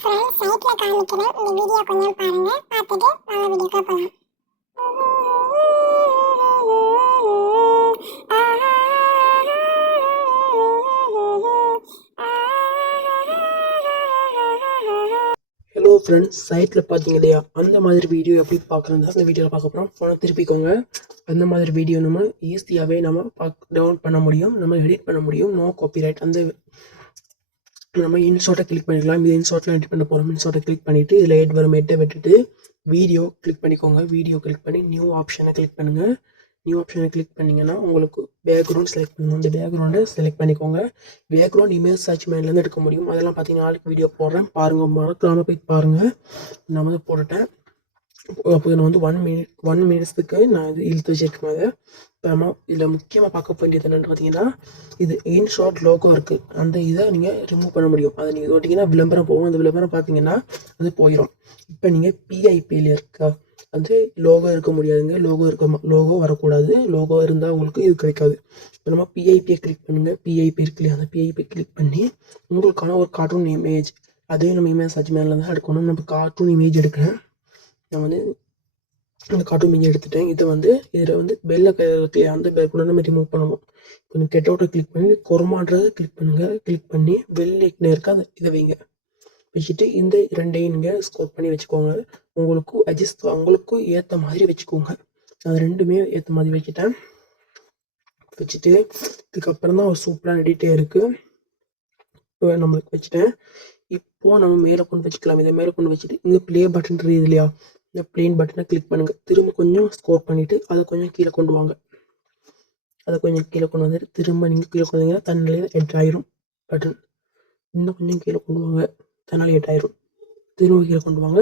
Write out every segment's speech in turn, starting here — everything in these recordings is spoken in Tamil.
ஃப்ரெண்ட்ஸ் சைட்ல காமிக்கிறேன். இந்த வீடியோ கொஞ்சம் பாருங்க. பார்த்துட்டு நம்ம வீடியோக்கு போகலாம். ஹலோ ஃப்ரெண்ட்ஸ், சைட்டில் பார்த்தீங்க இல்லையா, அந்த மாதிரி வீடியோ எப்படி பார்க்குறது அந்த வீடியோவில் பார்க்க போகிறோம். ஃபோனை திருப்பிக்கோங்க. அந்த மாதிரி வீடியோ நம்ம ஈஸியாகவே நம்ம டவுன்லோட் பண்ண முடியும், நம்ம எடிட் பண்ண முடியும். No copyright. அந்த நம்ம இன்ஷாட்டை கிளிக் பண்ணிக்கலாம். இந்த இன்ஷாட்டில் எடிட் பண்ண போகிறோம். இன்ஷாட்டை கிளிக் பண்ணிவிட்டு இதில் எட் வரும், எட்டை விட்டுட்டு வீடியோ கிளிக் பண்ணிக்கோங்க. வீடியோ கிளிக் பண்ணி நியூ ஆப்ஷனை கிளிக் பண்ணுங்கள். நியூ ஆப்ஷனை கிளிக் பண்ணிங்கன்னா உங்களுக்கு பேக்ரவுண்ட் செலக்ட் பண்ணணும். இந்த பேக்ரவுண்டை செலக்ட் பண்ணிக்கோங்க. பேக்ரவுண்ட் இமேஜ் சர்ச் மேன்லேருந்து எடுக்க முடியும். அதெல்லாம் பார்த்தீங்கன்னா நாளைக்கு வீடியோ போடுறேன், பாருங்கள். மறக்காமல் போய் பாருங்கள். நான் வந்து போட்டுட்டேன். அப்போ நான் வந்து 1 மினிட்ஸுக்கு நான் இது இழுத்து வச்சிருக்கேன். அதை இப்போ இதில் முக்கியமாக பார்க்க வேண்டியது என்னென்னு பார்த்தீங்கன்னா, இது இன்ஷாட் லோகோ இருக்குது. அந்த இதை நீங்கள் ரிமூவ் பண்ண முடியும். அதை நீங்கள் ஓட்டிங்கன்னா விளம்பரம் போகும். அந்த விளம்பரம் பார்த்தீங்கன்னா அது போயிடும். இப்போ நீங்கள் பிஐபியில் இருக்கா, வந்து லோகோ இருக்க முடியாதுங்க. லோகோ வரக்கூடாது. லோகோ இருந்தால் உங்களுக்கு இது கிடைக்காது. இப்போ நம்ம பிஐபியை கிளிக் பண்ணுங்கள். பிஐபி இருக்கு இல்லையா, அந்த பிஐபி கிளிக் பண்ணி உங்களுக்கான ஒரு கார்ட்டூன் இமேஜ், அதே நம்ம இமேஜ் சர்ச் மேலே தான் எடுக்கணும். நம்ம கார்ட்டூன் இமேஜ் எடுக்கிறேன். நான் வந்து அந்த கார்ட்டூன் இமேஜ் எடுத்துட்டேன். இதை வந்து இதில் வந்து பெல்ல அந்த பேக்ரவுண்டை நம்ம ரிமூவ் பண்ணுவோம். கொஞ்சம் கெட் அவுட்டை கிளிக் பண்ணி கொரமான்றதை கிளிக் பண்ணுங்கள். கிளிக் பண்ணி வெள்ளைக்குன்னு இருக்க அந்த இதை வைங்க. வச்சுட்டு இந்த ரெண்டையும் நீங்கள் ஸ்கோப் பண்ணி வச்சுக்கோங்க. உங்களுக்கும் ஏற்ற மாதிரி வச்சுக்கோங்க. அது ரெண்டுமே ஏற்ற மாதிரி வச்சுட்டேன். வச்சுட்டு இதுக்கப்புறம் தான் ஒரு சூப்பரான எடிட்டே இருக்குது. இப்போ நம்மளுக்கு வச்சுட்டேன். இப்போது நம்ம மேலே கொண்டு வச்சுக்கலாம். இதை மேலே கொண்டு வச்சுட்டு இங்கே ப்ளே பட்டன் இருக்குது இல்லையா, இந்த ப்ளேன் பட்டனை கிளிக் பண்ணுங்கள். திரும்ப கொஞ்சம் ஸ்கோர் பண்ணிவிட்டு அதை கொஞ்சம் கீழே கொண்டு வாங்க. அதை கொஞ்சம் கீழே கொண்டு வந்துட்டு திரும்ப நீங்கள் கீழே கொண்டு வந்தீங்கன்னா தன்னிலையில் 8 ஆயிரும். பட்டன் இன்னும் கொஞ்சம் கீழே கொண்டு வாங்க, தன்னால் 8 ஆயிரும். திரும்ப கீழே கொண்டு வாங்க,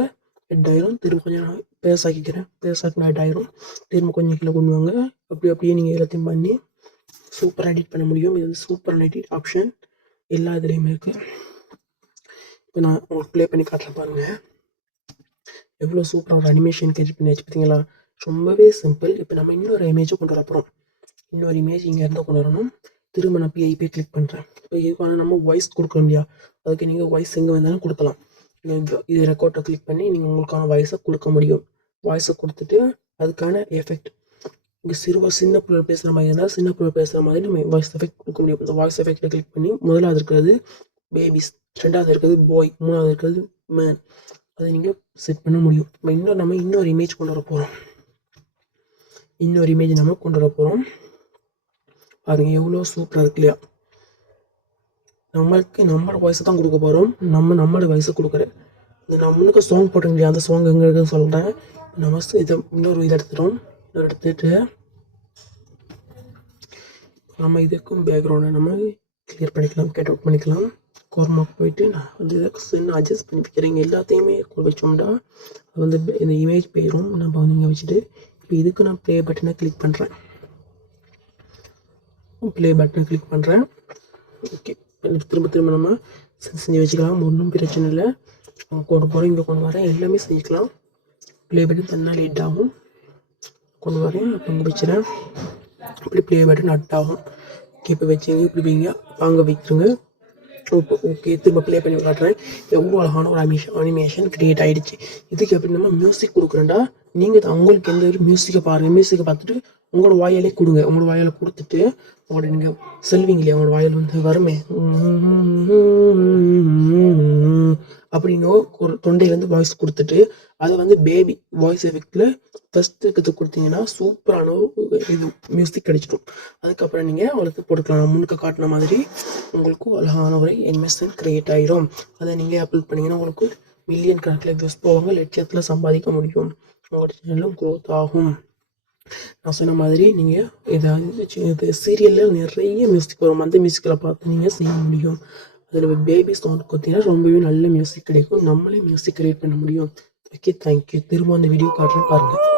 8 ஆயிரும். திரும்ப கொஞ்சம் நான் பேசாக்கிக்கிறேன். பேசாக்கினா 8 ஆயிரும். திரும்ப கொஞ்சம் கீழே கொண்டு வாங்க. அப்படியே நீங்கள் எல்லாத்தையும் பண்ணி சூப்பராக எடிட் பண்ண முடியும். இது சூப்பரான எடிட் ஆப்ஷன் எல்லா இதுலேயுமே இருக்குது. இப்போ நான் உங்களுக்கு ப்ளே பண்ணி காட்டுறேன் பாருங்கள். எவ்வளோ சூப்பராக ஒரு அனிமேஷன் கிரியேட் பண்ணி வச்சு பார்த்தீங்களா. ரொம்பவே சிம்பிள். இப்போ நம்ம இன்னொரு இமேஜை கொண்டு வர போகிறோம். இன்னொரு இமேஜ் இங்கே இருந்தால் கொண்டு வரணும். திரும்ப நான் பிஐபி கிளிக் பண்ணுறேன். இப்போ இதுக்கான நம்ம வாய்ஸ் கொடுக்கணும் இல்லையா, அதுக்கு நீங்கள் வாய்ஸ் எங்கே வந்தாலும் கொடுக்கலாம். இது ரெக்கார்டை கிளிக் பண்ணி நீங்கள் உங்களுக்கான வாய்ஸை கொடுக்க முடியும். வாய்ஸை கொடுத்துட்டு அதுக்கான எஃபெக்ட் இங்கே சின்ன பிள்ளை பேசுகிற மாதிரி இருந்தால் சின்ன பிள்ளை பேசுகிற மாதிரி நம்ம வாய்ஸ் எஃபெக்ட் கொடுக்க முடியும். இந்த வாய்ஸ் எஃபெக்டை கிளிக் பண்ணி முதலாவது இருக்கிறது பேபிஸ், ரெண்டாவது இருக்கிறது பாய், மூணாவது இருக்கிறது மேன். அதை நீங்கள் செட் பண்ண முடியும். இப்போ நம்ம இன்னொரு இமேஜ் கொண்டு வர போகிறோம். இன்னொரு இமேஜ் நம்ம கொண்டு வர போகிறோம். பாருங்கள் எவ்வளோ சூப்பராக இருக்கு இல்லையா. நம்மளோட வாய்ஸை தான் கொடுக்க போகிறோம். நம்மளோட வாய்ஸை கொடுக்குறேன். இந்த நம்மளுக்கு சாங் போட்டோம் இல்லையா, அந்த சாங் எங்கே இருக்குன்னு சொல்கிறேன். நம்ம இதை இன்னொரு இதை எடுத்துட்டோம். எடுத்துட்டு நம்ம இதுக்கும் பேக்ரவுண்டை நம்ம கிளியர் பண்ணிக்கலாம், கட் அவுட் பண்ணிக்கலாம். கோர்மாக்கு போயிட்டு நான் வந்து இதை சின்ன அட்ஜஸ்ட் பண்ணி வைக்கிறேன். எல்லாத்தையுமே வச்சோம்னா அது வந்து இந்த இமேஜ் போயிடும். நம்ம வந்து இங்கே வச்சுட்டு இப்போ இதுக்கு நான் ப்ளே பட்டனை கிளிக் பண்ணுறேன். ஓகே, திரும்ப நம்ம செஞ்சு வச்சுக்கலாம். ஒன்றும் பிரச்சனை இல்லை. கொண்டு போகிறேன், இங்கே கொண்டு வரேன், எல்லாமே செஞ்சுக்கலாம். ப்ளே பட்டன் தன்னால் ஹிட் ஆகும். கொண்டு வரேன், அப்போ இங்கே வச்சுறேன். அப்படி ப்ளே பட்டன் ஹட் ஆகும். இப்போ வச்சுங்க, இப்படி வைங்க, வாங்க வைக்கிறேங்க. ஓகே, திரும்ப ப்ளே பண்ணி காட்டுறேன். எவ்வளோ அழகான ஒரு அனிமேஷன் க்ரியேட் ஆகிடுச்சு. இதுக்கு எப்படி நம்ம மியூசிக் கொடுக்குறேன்டா, நீங்கள் உங்களுக்கு எந்த ஒரு மியூசிக்கை பாருங்கள். மியூசிக்கை பார்த்துட்டு உங்களோட வாயாலே கொடுங்க. உங்களோட வாயால் கொடுத்துட்டு உங்களோட நீங்கள் செல்வீங்க இல்லையா, உங்களோட வாயில் வந்து வருமே அப்படின்னு ஒரு தொண்டையிலேருந்து வாய்ஸ் கொடுத்துட்டு அதை வந்து பேபி வாய்ஸ் எஃபெக்டில் ஃபஸ்ட்டு இருக்கிறது கொடுத்தீங்கன்னா சூப்பரான இது மியூசிக் கிடைச்சிடும். அதுக்கப்புறம் நீங்கள் அவளுக்கு போட்டுக்கலாம். முன்னுக்கு காட்டின மாதிரி உங்களுக்கு அழகான ஒரு அனிமேஷன் க்ரியேட் ஆகிடும். அதை நீங்கள் அப்லோட் பண்ணிங்கன்னா உங்களுக்கு மில்லியன் கணக்கில் வியூஸ் போவாங்க, லட்சத்தில் சம்பாதிக்க முடியும். உங்களோட சேனலும் க்ரோத் ஆகும். நான் சொன்ன மாதிரி நீங்கள் இது சீரியலில் நிறைய மியூசிக் வரும். அந்த மியூசிக்கில் பார்த்து நீங்கள் செய்ய முடியும். அதில் பேபி சாங் பார்த்தீங்கன்னா ரொம்பவே நல்ல மியூசிக் கிடைக்கும். நம்மளே மியூசிக் கிரியேட் பண்ண முடியும். Okay, thank you. திரும்ப அந்த வீடியோ காட்டுறேன் பாருங்கள்.